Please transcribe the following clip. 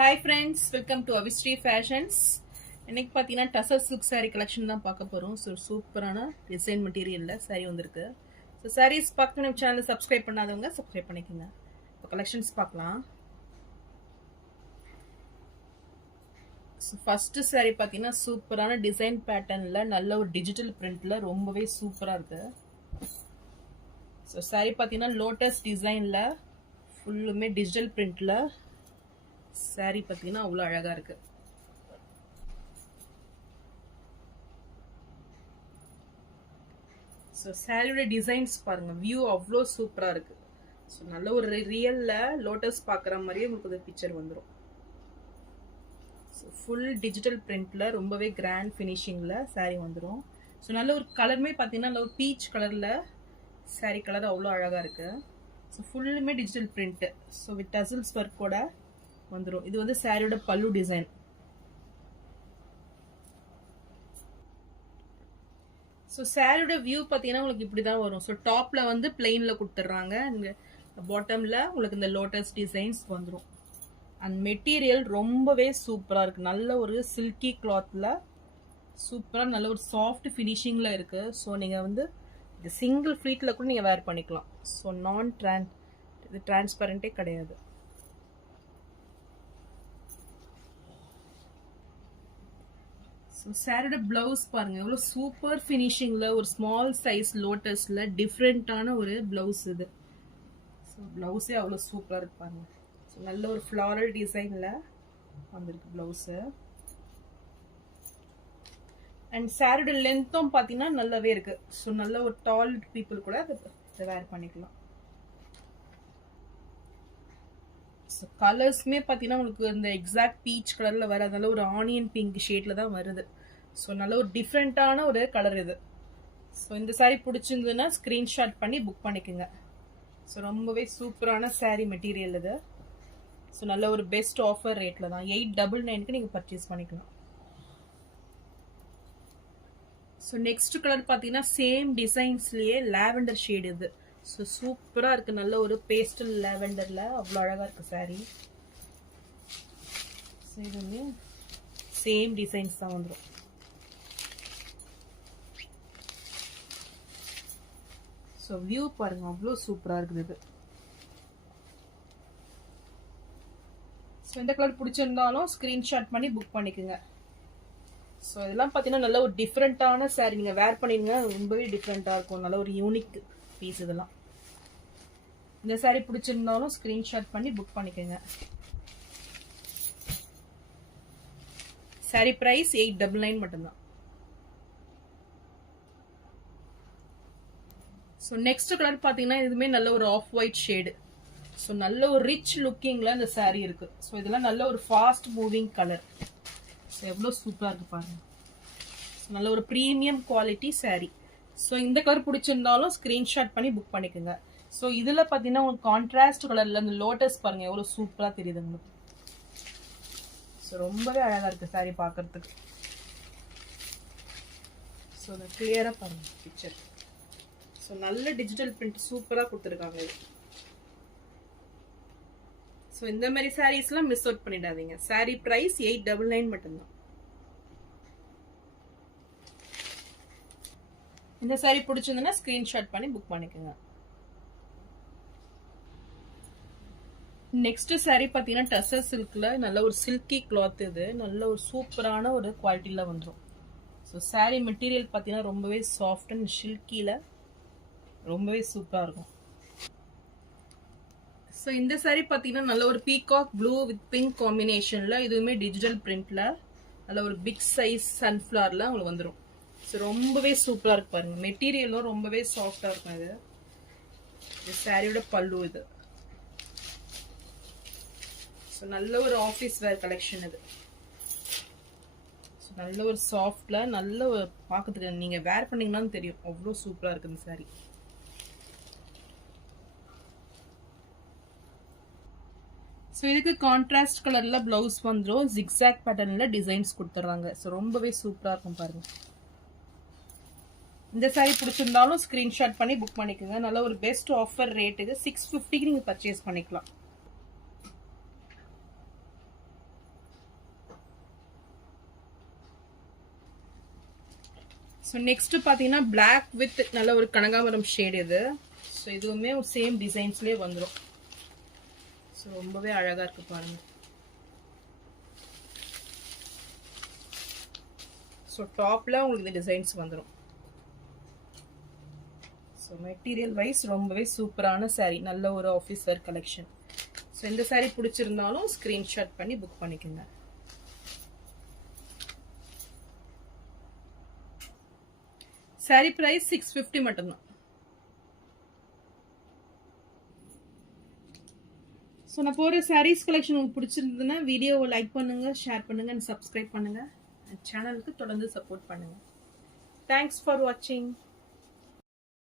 Hi friends, welcome to Avistry Fashions. இன்னைக்கு பார்த்தீங்கன்னா tussar silk saree collection தான் பார்க்க போகிறோம். ஸோ சூப்பரான டிசைன் மெட்டீரியலில் saree வந்திருக்கு. ஸோ sarees பார்க்கணும் சேனல் சப்ஸ்கிரைப் பண்ணாதவங்க சப்ஸ்கிரைப் பண்ணிக்கோங்க. இப்போ கலெக்ஷன்ஸ் பார்க்கலாம். ஸோ ஃபஸ்ட்டு saree பார்த்தீங்கன்னா சூப்பரான டிசைன் பேட்டர்னில் நல்ல ஒரு டிஜிட்டல் பிரிண்டில் ரொம்பவே சூப்பராக இருக்குது. ஸோ saree பார்த்தீங்கன்னா லோட்டஸ் டிசைனில் ஃபுல்லுமே டிஜிட்டல் பிரிண்டில் saree பார்த்தீங்கன்னா அவ்வளோ அழகாக இருக்கு. ஸோ சாரியோட டிசைன்ஸ் பாருங்க, வியூ அவ்வளோ சூப்பராக இருக்கு. ஸோ நல்ல ஒரு ரியல்ல லோட்டஸ் பார்க்குற மாதிரியே உங்களுக்கு ஒரு பிக்சர் வந்துடும். ஸோ ஃபுல் டிஜிட்டல் பிரிண்ட்ல ரொம்பவே கிராண்ட் ஃபினிஷிங்கில் saree வந்துடும். ஸோ நல்ல ஒரு கலருமே பார்த்தீங்கன்னா நல்ல ஒரு பீச் கலரில் saree கலர் அவ்வளோ அழகாக இருக்கு. ஸோ ஃபுல்லுமே digital print. So with tassels ஒர்க்கோட வந்துடும். இது வந்து சாரியோட பல்லு டிசைன். ஸோ சாரியோட வியூ பார்த்தீங்கன்னா உங்களுக்கு இப்படி தான் வரும். ஸோ டாப்ல வந்து பிளெயின்ல கொடுத்துட்றாங்க. இங்கே பாட்டம்ல உங்களுக்கு இந்த லோட்டஸ் டிசைன்ஸ் வந்துடும். அண்ட் மெட்டீரியல் ரொம்பவே சூப்பராக இருக்கு. நல்ல ஒரு சில்கி கிளாத்ல சூப்பராக நல்ல ஒரு சாஃப்ட் ஃபினிஷிங்ல இருக்கு. ஸோ நீங்கள் வந்து இது சிங்கிள் ஃப்ளீட்ல கூட நீங்கள் வேர் பண்ணிக்கலாம். ஸோ இது டிரான்ஸ்பரண்டே கிடையாது. ஸோ சாரியோட பிளவுஸ் பாருங்க, எவ்வளோ சூப்பர் ஃபினிஷிங்கில் ஒரு ஸ்மால் சைஸ் லோட்டஸில் டிஃப்ரெண்ட்டான ஒரு பிளவுஸ் இது. ஸோ பிளவுஸே அவ்வளோ சூப்பராக இருக்கு பாருங்க. ஸோ நல்ல ஒரு ஃப்ளாரல் டிசைனில் வந்திருக்கு பிளவுஸு. அண்ட் சாரியோட லென்த்தும் பார்த்தீங்கன்னா நல்லாவே இருக்கு. ஸோ நல்ல ஒரு டால் பீப்புள் கூட அதை வேர் பண்ணிக்கலாம். ஸோ கலர்ஸுமே பார்த்தீங்கன்னா உங்களுக்கு இந்த எக்ஸாக்ட் பீச் கலரில் வர அதனால ஒரு ஆனியன் பிங்க் ஷேடில் தான் வருது. ஸோ நல்ல ஒரு டிஃப்ரெண்ட்டான ஒரு கலர் இது. ஸோ இந்த saree பிடிச்சிருந்ததுன்னா ஸ்க்ரீன்ஷாட் பண்ணி புக் பண்ணிக்கோங்க. ஸோ ரொம்பவே சூப்பரான saree மெட்டீரியல் இது. ஸோ நல்ல ஒரு பெஸ்ட் ஆஃபர் ரேட்டில் தான் 899க்கு நீங்கள் பர்ச்சேஸ் பண்ணிக்கலாம். ஸோ நெக்ஸ்ட் கலர் பார்த்தீங்கன்னா சேம் டிசைன்ஸ்லேயே லாவெண்டர் ஷேடு இது. ஸோ சூப்பராக இருக்குது. நல்ல ஒரு பேஸ்டல் லாவெண்டரில் அவ்வளோ அழகாக இருக்குது saree. ஸோ இது வந்து சேம் டிசைன்ஸ் தான் வந்துடும். ஸோ வியூ பாருங்க, அவ்வளோ சூப்பராக இருக்குது இது. ஸோ இந்த கலர் பிடிச்சிருந்தாலும் ஸ்க்ரீன்ஷாட் பண்ணி புக் பண்ணிக்கோங்க. ஸோ இதெல்லாம் பார்த்தீங்கன்னா நல்ல ஒரு டிஃப்ரெண்ட்டான saree. நீங்கள் வேர் பண்ணிடுங்க, ரொம்பவே டிஃப்ரெண்ட்டாக இருக்கும். நல்ல ஒரு யூனிக் பீஸ் இதெல்லாம். இந்த saree பிடிச்சிருந்தாலும் ஸ்க்ரீன்ஷாட் பண்ணி புக் பண்ணிக்கோங்க. saree ப்ரைஸ் 899 மட்டும்தான். ஸோ நெக்ஸ்ட் கலர் பார்த்தீங்கன்னா இதுவுமே நல்ல ஒரு ஆஃப் ஒயிட் ஷேடு. ஸோ நல்ல ஒரு ரிச் லுக்கிங்கில் இந்த saree இருக்கு. ஸோ இதெல்லாம் நல்ல ஒரு ஃபாஸ்ட் மூவிங் கலர். ஸோ எவ்வளோ சூப்பராக இருக்கு பாருங்க. நல்ல ஒரு ப்ரீமியம் குவாலிட்டி saree. ஸோ இந்த கலர் பிடிச்சிருந்தாலும் ஸ்க்ரீன்ஷாட் பண்ணி புக் பண்ணிக்கோங்க. ஸோ இதில் பார்த்தீங்கன்னா உங்களுக்கு கான்ட்ராஸ்ட் கலரில் இந்த லோட்டஸ் பாருங்க, எவ்வளோ சூப்பராக தெரியுது உங்களுக்கு. ஸோ ரொம்பவே அழகாக இருக்குது saree பார்க்கறதுக்கு. ஸோ அதை கிளியராக பாருங்க பிக்சர். ஸோ நல்ல டிஜிட்டல் பிரிண்ட் சூப்பராக கொடுத்துருக்காங்க இது. ஸோ இந்த மாதிரி சாரீஸ்லாம் மிஸ் அவுட் பண்ணிடாதீங்க. saree ப்ரைஸ் 899 மட்டும்தான். இந்த saree பிடிச்சிருந்ததுன்னா ஸ்க்ரீன்ஷாட் பண்ணி புக் பண்ணிக்கோங்க. நெக்ஸ்ட் saree பார்த்தீங்கன்னா டசர் சில்கில் நல்ல ஒரு சில்கி கிளாத் இது. நல்ல ஒரு சூப்பரான ஒரு குவாலிட்டியில் வந்துடும். ஸோ saree மெட்டீரியல் பார்த்தீங்கன்னா ரொம்பவே சாஃப்ட் அண்ட் சில்கியில் ரொம்பவே சூப்பராக இருக்கும். ஸோ இந்த saree பார்த்தீங்கன்னா நல்ல ஒரு பீகாக் ப்ளூ வித் பிங்க் காம்பினேஷனில், இதுவுமே டிஜிட்டல் பிரிண்டில் நல்ல ஒரு பிக் சைஸ் சன்ஃப்ளவரில் உங்களுக்கு வந்துடும். ஸோ ரொம்பவே சூப்பராக இருக்கு பாருங்க. மெட்டீரியலும் ரொம்பவே சாஃப்டாக இருக்கும். இது சாரியோட பல்லு இது. ஸோ நல்ல ஒரு ஆஃபீஸ் வேர் கலெக்ஷன் இது. ஸோ நல்ல ஒரு சாஃப்டில் நல்ல ஒரு பார்க்கறதுக்கு நீங்கள் வேர் பண்ணிங்கன்னு தெரியும் அவ்வளோ சூப்பராக இருக்குது இந்த saree. ஸோ இதுக்கு கான்ட்ராஸ்ட் கலரில் ப்ளவுஸ் வந்துடும். ஜிக்ஸாக் பேட்டர்னில் டிசைன்ஸ் கொடுத்துட்றாங்க. ஸோ ரொம்பவே சூப்பராக இருக்கும் பாருங்க. இந்த saree பிடிச்சிருந்தாலும் ஸ்க்ரீன்ஷாட் பண்ணி புக் பண்ணிக்கோங்க. நல்ல ஒரு பெஸ்ட் ஆஃபர் ரேட்டுக்கு 650க்கு நீங்கள் பர்ச்சேஸ் பண்ணிக்கலாம். ஸோ நெக்ஸ்ட் பார்த்தீங்கன்னா பிளாக் வித் நல்ல ஒரு கனகாமரம் ஷேட் இது. ஸோ இதுவுமே ஒரு சேம் டிசைன்ஸ்லேயே வந்துடும். ஸோ ரொம்பவே அழகாக இருக்கு பாருங்க. ஸோ டாப்பில் உங்களுக்கு இந்த டிசைன்ஸ் வந்துடும். ஸோ மெட்டீரியல் வைஸ் ரொம்பவே சூப்பரான சாரீ, நல்ல ஒரு ஆஃபீஸ் வேர் கலெக்ஷன். ஸோ இந்த சாரீ பிடிச்சிருந்தாலும் ஸ்க்ரீன்ஷாட் பண்ணி புக் பண்ணிக்கோங்க. சாரீ பிரைஸ் 650 மட்டும்தான். ஸோ நான் போகிற சாரீஸ் கலெக்ஷன் உங்களுக்கு பிடிச்சிருந்ததுன்னா வீடியோவை லைக் பண்ணுங்கள், ஷேர் பண்ணுங்கள் அண்ட் சப்ஸ்கிரைப் பண்ணுங்கள். சேனலுக்கு தொடர்ந்து சப்போர்ட் பண்ணுங்கள். தேங்க்ஸ் ஃபார் வாட்சிங்.